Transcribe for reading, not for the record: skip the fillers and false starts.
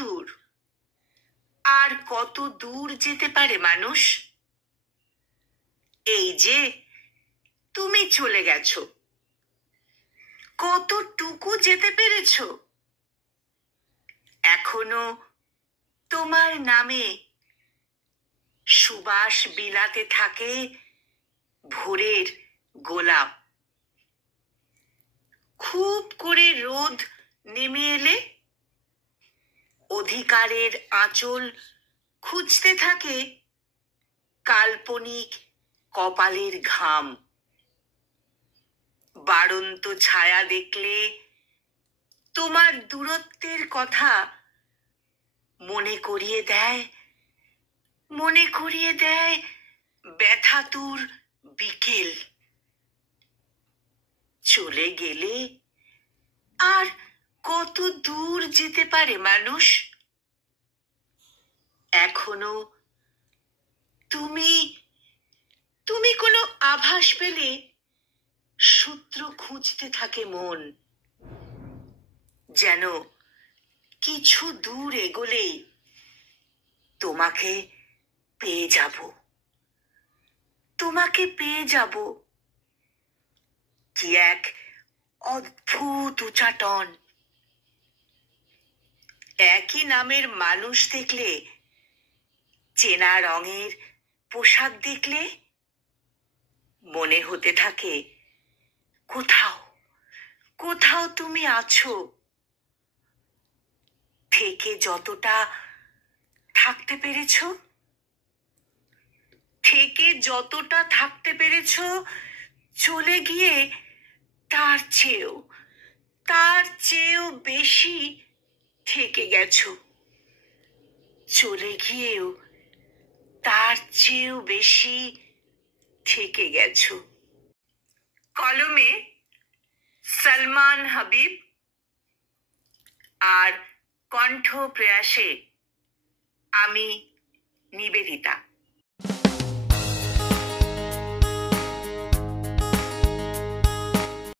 দূর? আর কত দূর যেতে পারে মানুষ? এই যে তুমি চলে গেছো, কতটুকু যেতে পেরেছ? এখনো তোমার নামে সুবাস বিলাতে থাকে ভোরের গোলাপ। খুব করে রোদ নেমে এলে অধিকারের আঁচল খুঁজতে থাকে কাল্পনিক কপালের ঘাম। বাড়ন্ত ছায়া দেখলে তোমার দূরত্বের কথা মনে করিয়ে দেয় ব্যথাতুর বিকেল। চলে গেলে আর কত দূর যেতে পারে মানুষ? এখনো তুমি কোনো আভাস পেলে সূত্র খুঁজতে থাকে মন, যেন কিছু দূর এগোলেই তোমাকে পেয়ে যাব। কি এক অদ্ভুত উচাটন! একই নামের মানুষ দেখলে, চেনা রঙের পোশাক দেখলে মনে হতে থাকে কোথাও তুমি আছো। থেকে যতটা থাকতে পেরেছ, চলে গিয়ে তার চেয়েও বেশি থেকে গেছো। চলে গিয়েও তার চেয়েও বেশি থেকে গেছো। কলমে সলমান হাবিব আর কণ্ঠ প্রয়াসে আমি নিবেদিতা।